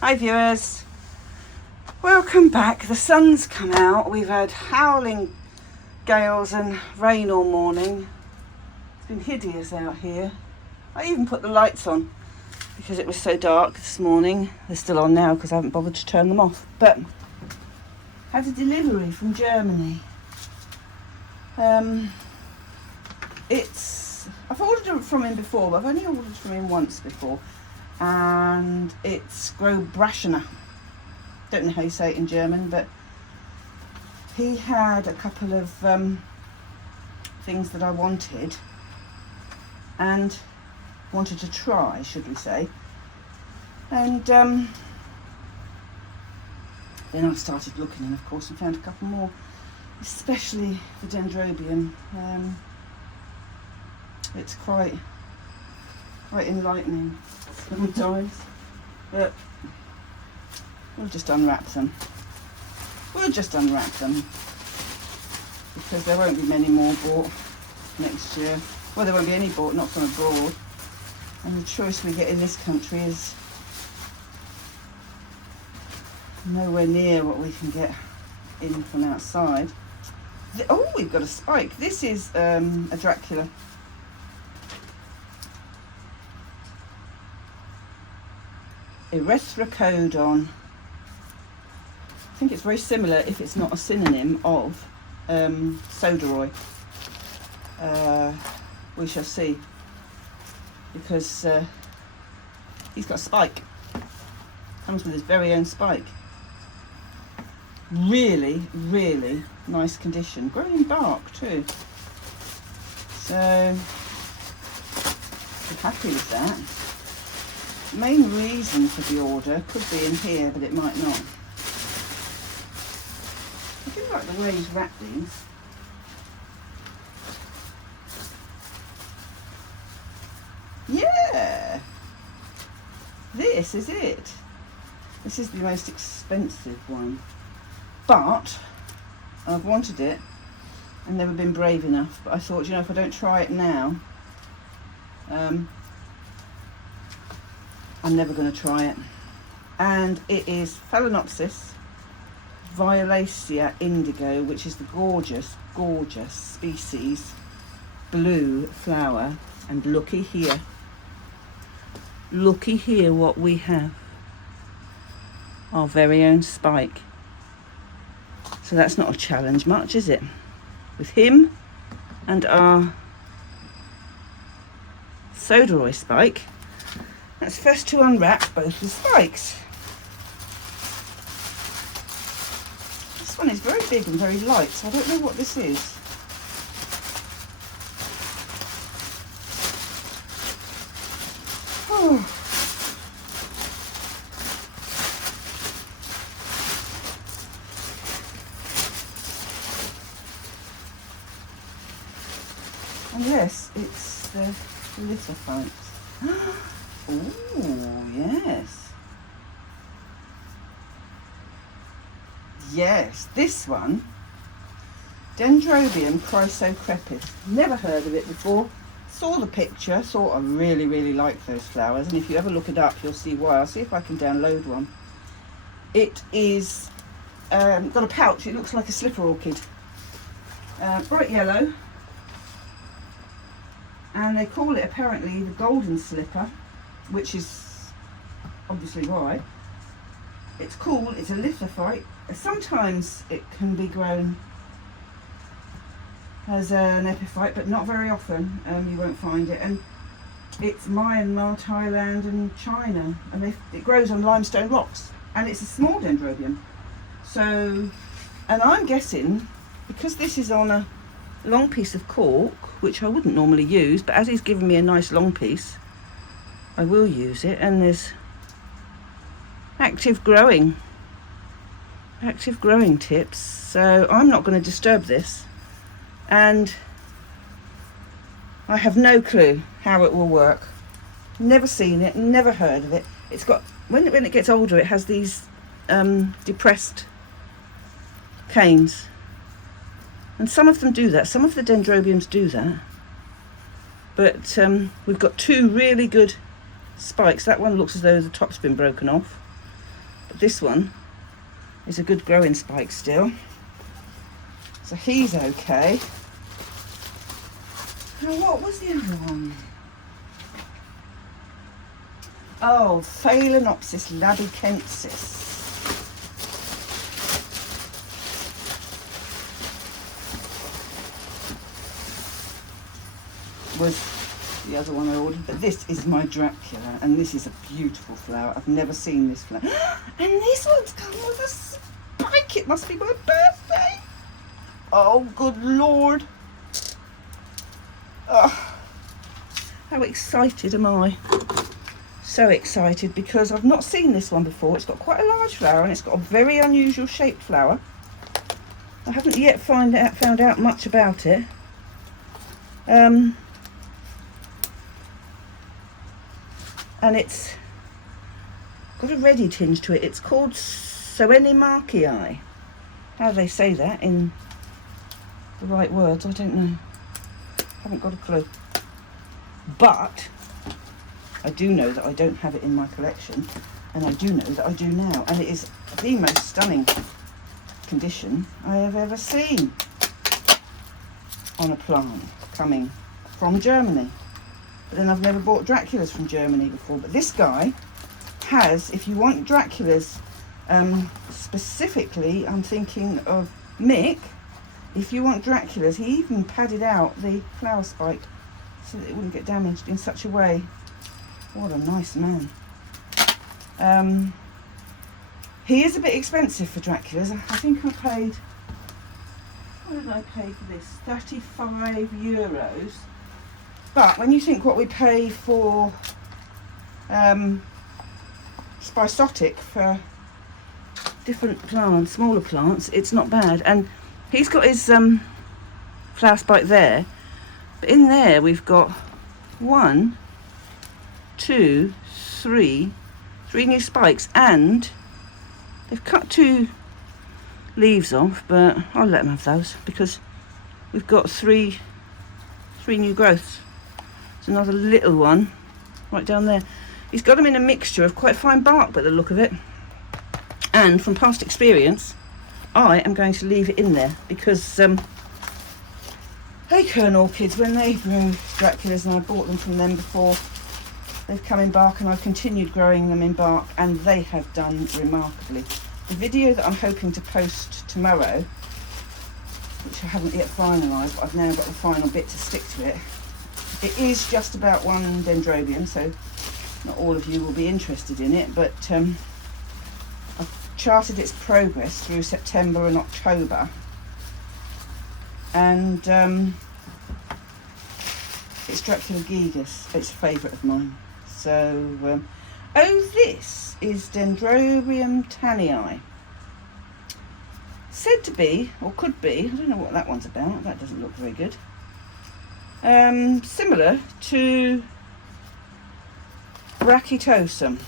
Hi viewers, welcome back. The sun's come out. We've had howling gales and rain all morning. It's been hideous out here. I even put the lights on because it was so dark this morning. They're still on now because I haven't bothered to turn them off. But had a delivery from Germany. I've ordered it from him before, but I've only ordered from him once before. And it's Grobaschener. Don't know how you say it in German, but he had a couple of things that I wanted and wanted to try, should we say. And then I started looking, and of course I found a couple more, especially the Dendrobium. It's quite enlightening sometimes, but we'll just unwrap them. Because there won't be many more bought next year. Well, there won't be any bought, not from abroad. And the choice we get in this country is nowhere near what we can get in from outside. Oh, we've got a spike. This is a Dracula. Erythrocodon. I think it's very similar, if it's not a synonym of Soderoi. We shall see, because he's got a spike. Comes with his very own spike. Really, really nice condition. Growing bark too. So I'm happy with that. Main reason for the order could be in here, but it might not. I do like the way he's wrapped these. Yeah, this is it. This is the most expensive one, but I've wanted it and never been brave enough. But I thought, you know, if I don't try it now, I'm never going to try it. And it is Phalaenopsis violacea indigo, which is the gorgeous species blue flower. And looky here what we have. Our very own spike. So that's not a challenge much, is it? With him and our Soderoi spike. Let's first to unwrap both the spikes. This one is very big and very light, so I don't know what this is. Oh. And yes, it's the lithophite. Oh, yes. Yes, this one, Dendrobium chrysocrepis. Never heard of it before. Saw the picture, thought I really, really like those flowers. And if you ever look it up, you'll see why. I'll see if I can download one. It is got a pouch. It looks like a slipper orchid. Bright yellow. And they call it apparently the golden slipper, which is obviously why. It's cool, it's a lithophyte. Sometimes it can be grown as an epiphyte, but not very often. You won't find it. And it's Myanmar, Thailand and China. And it grows on limestone rocks. And it's a small dendrobium. So, and I'm guessing, because this is on a long piece of cork, which I wouldn't normally use, but as he's given me a nice long piece, I will use it. And there's active growing tips, so I'm not going to disturb this, and I have no clue how it will work. Never seen it, never heard of it. It's got, when it gets older, it has these depressed canes, and some of them do that. Some of the dendrobiums do that, but we've got two really good spikes. That one looks as though the top's been broken off. but this one is a good growing spike still. So he's okay. Now what was the other one? Oh, Phalaenopsis labicensis. Was the other one I ordered, but this is my Dracula, and this is a beautiful flower. I've never seen this flower. And this one's come with a spike. It must be my birthday. Oh, good Lord. Oh, how excited am I? So excited because I've not seen this one before. It's got quite a large flower and it's got a very unusual shaped flower. I haven't yet found out much about it. And it's got a reddy tinge to it. It's called Soenimarchii. How do they say that in the right words? I don't know. Haven't got a clue. But I do know that I don't have it in my collection, and I do know that I do now, and it is the most stunning condition I have ever seen on a plant coming from Germany. But then I've never bought Draculas from Germany before, but this guy has, if you want Draculas, specifically I'm thinking of Mick. If you want Draculas, he even padded out the flower spike so that it wouldn't get damaged in such a way. What a nice man. He is a bit expensive for Draculas. I think I paid, what did I pay for this? 35 euros. But when you think what we pay for Spisotic for different plants, smaller plants, it's not bad. And he's got his flower spike there, but in there we've got 1, 2, 3 new spikes, and they've cut 2 leaves off, but I'll let them have those because we've got three new growths. There's another little one right down there. He's got them in a mixture of quite fine bark by the look of it, and from past experience I am going to leave it in there because acorn orchids, when they grow Draculas, and I bought them from them before, they've come in bark, and I've continued growing them in bark, and they have done remarkably. The video that I'm hoping to post tomorrow, which I haven't yet finalised, but I've now got the final bit to stick to it, it is just about one Dendrobium, so not all of you will be interested in it, but I've charted its progress through September and October, and it's Dracula gigas. It's a favourite of mine. So, oh, this is Dendrobium tannii. Said to be, or could be, I don't know what that one's about. That doesn't look very good. Similar to Brachytosum.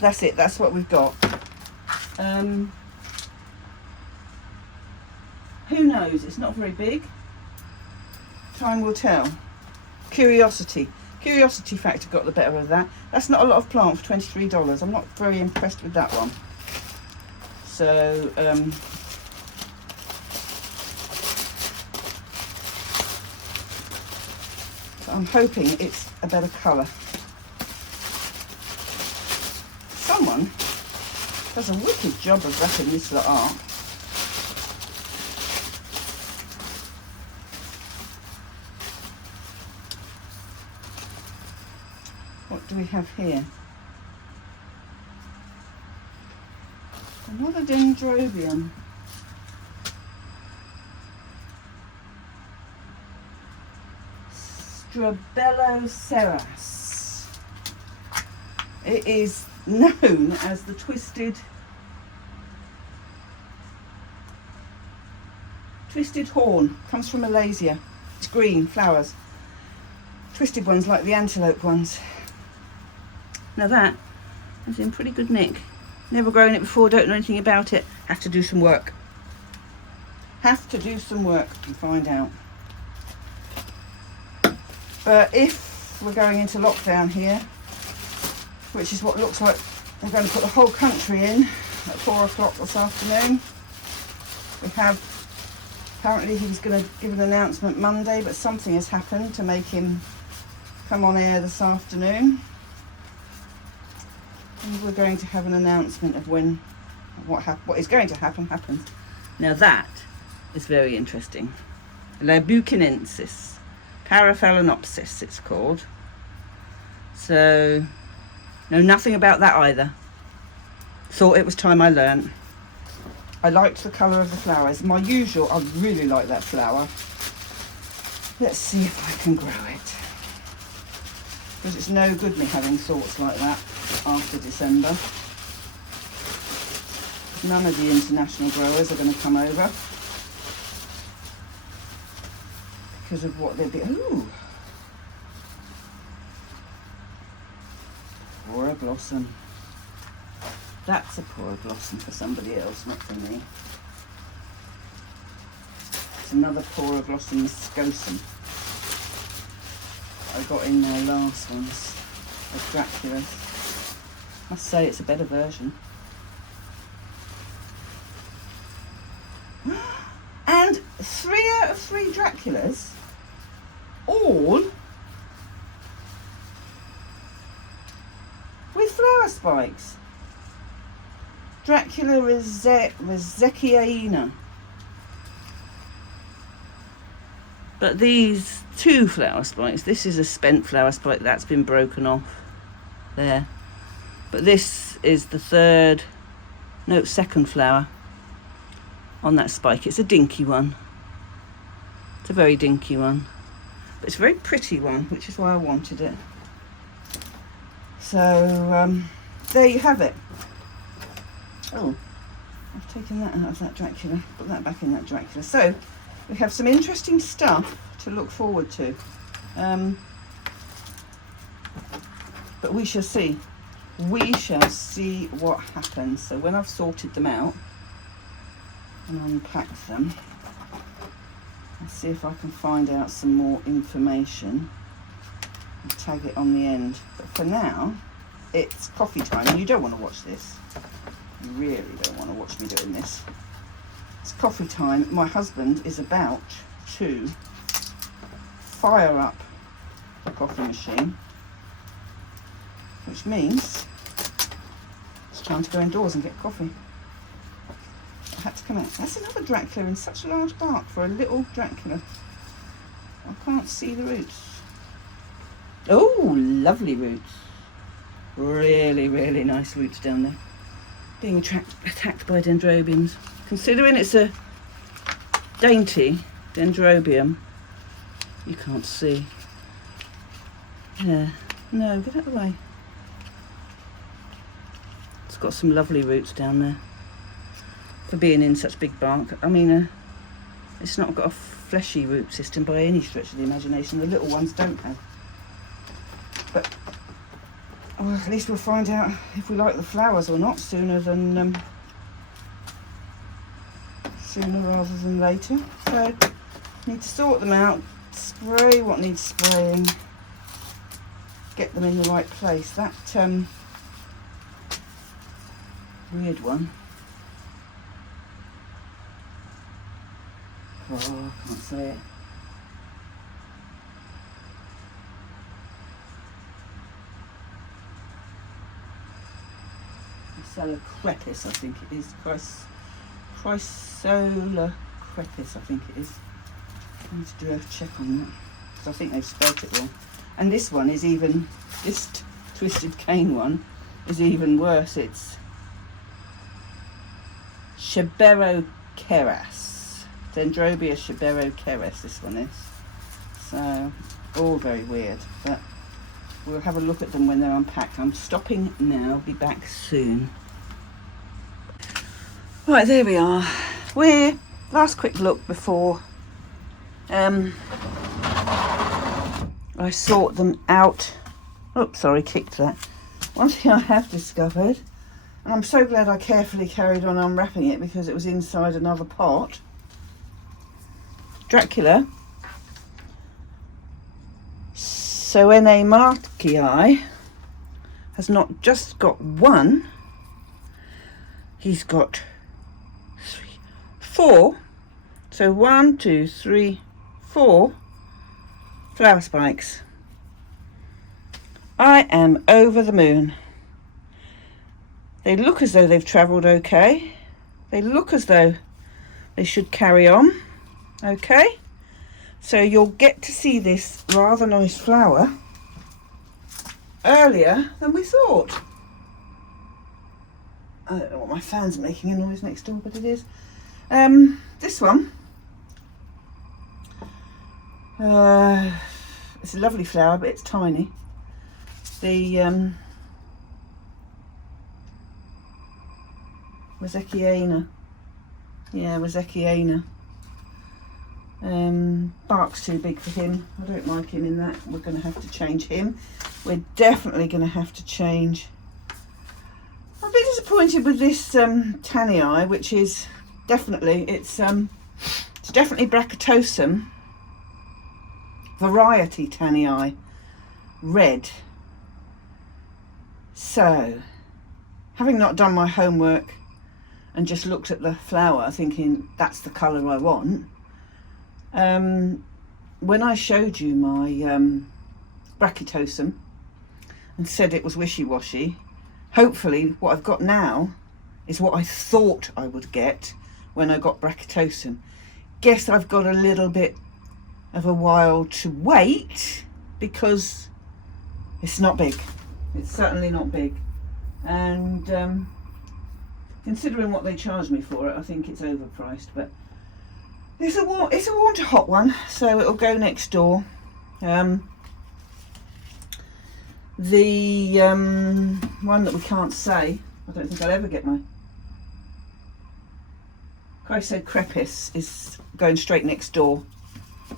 That's it, that's what we've got. Who knows? It's not very big. Time will tell. Curiosity factor got the better of that. That's not a lot of plant for $23. I'm not very impressed with that one. So I'm hoping it's a better colour. Someone does a wicked job of wrapping this lot up. What do we have here? Another Dendrobium. Grobaschener. It is known as the twisted horn. Comes from Malaysia. It's green, flowers. Twisted ones like the antelope ones. Now that is in pretty good nick. Never grown it before, don't know anything about it. Have to do some work. Have to do some work and find out. But if we're going into lockdown here, which is what looks like they're going to put the whole country in at 4 o'clock this afternoon. We have, apparently he was going to give an announcement Monday, but something has happened to make him come on air this afternoon. And we're going to have an announcement of when what is going to happen happens. Now that is very interesting. Labuchinensis, Paraphalaenopsis it's called. So, know nothing about that either. Thought it was time I learnt. I liked the colour of the flowers. My usual, I really like that flower. Let's see if I can grow it. Because it's no good me having thoughts like that after December. None of the international growers are going to come over because of what they'll be. Ooh, Pora blossom. That's a Pora blossom for somebody else, not for me. It's another Pora blossom viscosum. I got in my last ones of Dracula. Must say it's a better version. And 3 out of 3 Draculas, all with flower spikes. Dracula Rizzechiaina. But these 2 flower spikes, this is a spent flower spike that's been broken off there. But this is the 2nd flower on that spike. It's a dinky one. It's a very dinky one. But it's a very pretty one, which is why I wanted it. So, there you have it. Oh, I've taken that out of that Dracula, put that back in that Dracula. So, we have some interesting stuff to look forward to. But we shall see. We shall see what happens. So when I've sorted them out and unpacked them, I'll see if I can find out some more information and tag it on the end. But for now, it's coffee time. And you don't want to watch this. You really don't want to watch me doing this. It's coffee time. My husband is about to fire up the coffee machine, which means it's time to go indoors and get coffee. I had to come out. That's another Dracula in such a large bark for a little Dracula. I can't see the roots. Oh, lovely roots. Really, really nice roots down there. Being attacked by Dendrobiums. Considering it's a dainty Dendrobium, you can't see. Yeah, no, get out of the way. It's got some lovely roots down there for being in such big bark. I mean, it's not got a fleshy root system by any stretch of the imagination. The little ones don't have. But well, at least we'll find out if we like the flowers or not sooner rather than later. So need to sort them out, spray what needs spraying, get them in the right place. That weird one. Oh, I can't say it. Chrysola crepis, I think it is. Chrysola crepis, I think it is. I need to do a check on that because I think they've spelt it wrong. And this one is even, this twisted cane one is even worse. It's Sheberokeras, Dendrobia Sheberokeras, this one is. So, all very weird, but we'll have a look at them when they're unpacked. I'm stopping now, be back soon. Right, there we are. We're, last quick look before I sort them out. Oops, sorry, kicked that. One thing I have discovered, and I'm so glad I carefully carried on unwrapping it because it was inside another pot. Dracula Soenemarkii has not just got one, he's got 4. So 1, 2, 3, 4 flower spikes. I am over the moon. They look as though they've travelled okay. They look as though they should carry on okay. So you'll get to see this rather nice flower earlier than we thought. I don't know what my fan's making a noise next door, but it is. This one, it's a lovely flower, but it's tiny. The Grobaschener. Yeah, Grobaschener. Bark's too big for him. I don't like him in that. We're going to have to change him. We're definitely going to have to change. I'm a bit disappointed with this tanii, which is definitely, it's definitely Brachytosum variety tanii, red. So, having not done my homework and just looked at the flower thinking that's the colour I want, when I showed you my Brachytosum and said it was wishy-washy, hopefully what I've got now is what I thought I would get when I got Brachytosum. Guess I've got a little bit of a while to wait because it's not big. It's certainly not big, and considering what they charged me for it, I think it's overpriced. But it's a warm to hot one, so it'll go next door. The one that we can't say, I don't think I'll ever get my Crepis is going straight next door.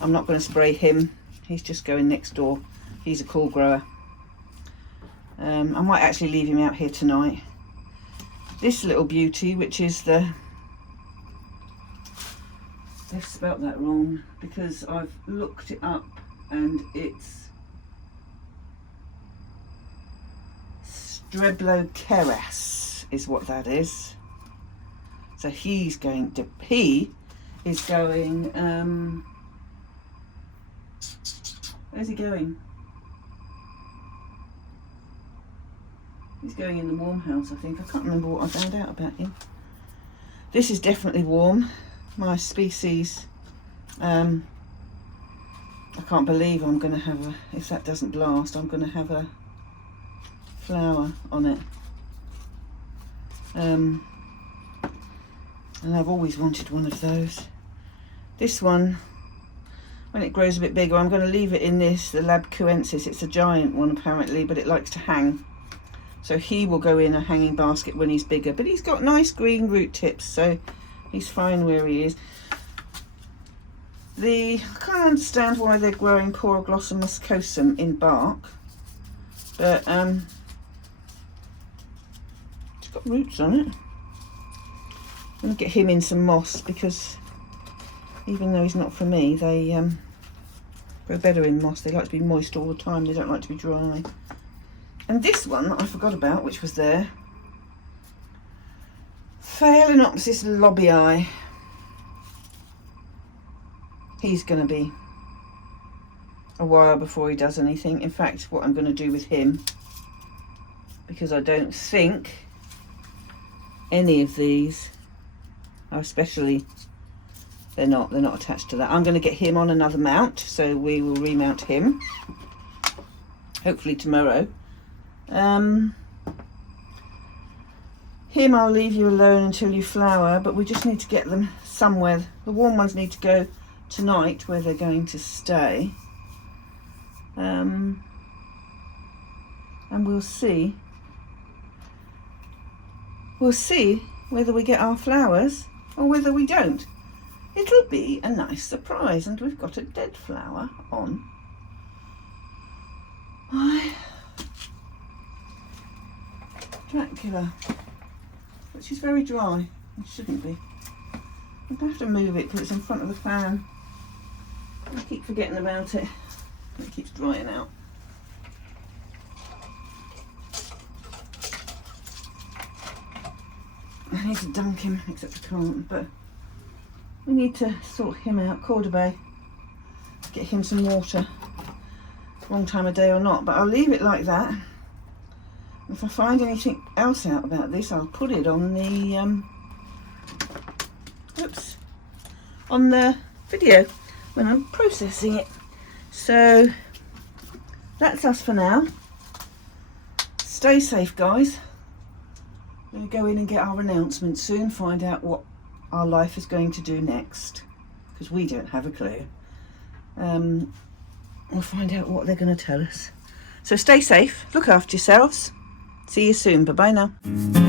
I'm not going to spray him. He's just going next door. He's a cool grower. I might actually leave him out here tonight. This little beauty, which is the... They've spelt that wrong because I've looked it up and it's Streblokeras is what that is. So he is going, where's he going? He's going in the warm house, I think. I can't remember what I found out about him. This is definitely warm. My species. I can't believe I'm going to have a, if that doesn't blast, I'm going to have a flower on it. And I've always wanted one of those. This one, when it grows a bit bigger, I'm going to leave it in this, the Labcuensis. It's a giant one apparently, but it likes to hang. So he will go in a hanging basket when he's bigger. But he's got nice green root tips, so he's fine where he is. I can't understand why they're growing Poroglossum muscosum in bark. But it's got roots on it. I'm going to get him in some moss because even though he's not for me, they grow better in moss. They like to be moist all the time. They don't like to be dry. And this one that I forgot about, which was there, Phalaenopsis lobii. He's going to be a while before he does anything. In fact, what I'm going to do with him, because I don't think any of these are especially, they're not attached to that. I'm going to get him on another mount, so we will remount him hopefully tomorrow. Him I'll leave you alone until you flower, but we just need to get them somewhere. The warm ones need to go tonight where they're going to stay. And we'll see whether we get our flowers or whether we don't. It'll be a nice surprise. And we've got a dead flower on my Dracula, which is very dry. It shouldn't be. I'm going to have to move it because it's in front of the fan. I keep forgetting about it. It keeps drying out. I need to dunk him, except I can't, but we need to sort him out. Corday, get him some water. Wrong time of day or not, but I'll leave it like that. If I find anything else out about this, I'll put it on the on the video when I'm processing it. So that's us for now. Stay safe, guys. We're going to go in and get our announcement soon, find out what our life is going to do next, because we don't have a clue. We'll find out what they're going to tell us. So stay safe, look after yourselves. See you soon. Bye bye now.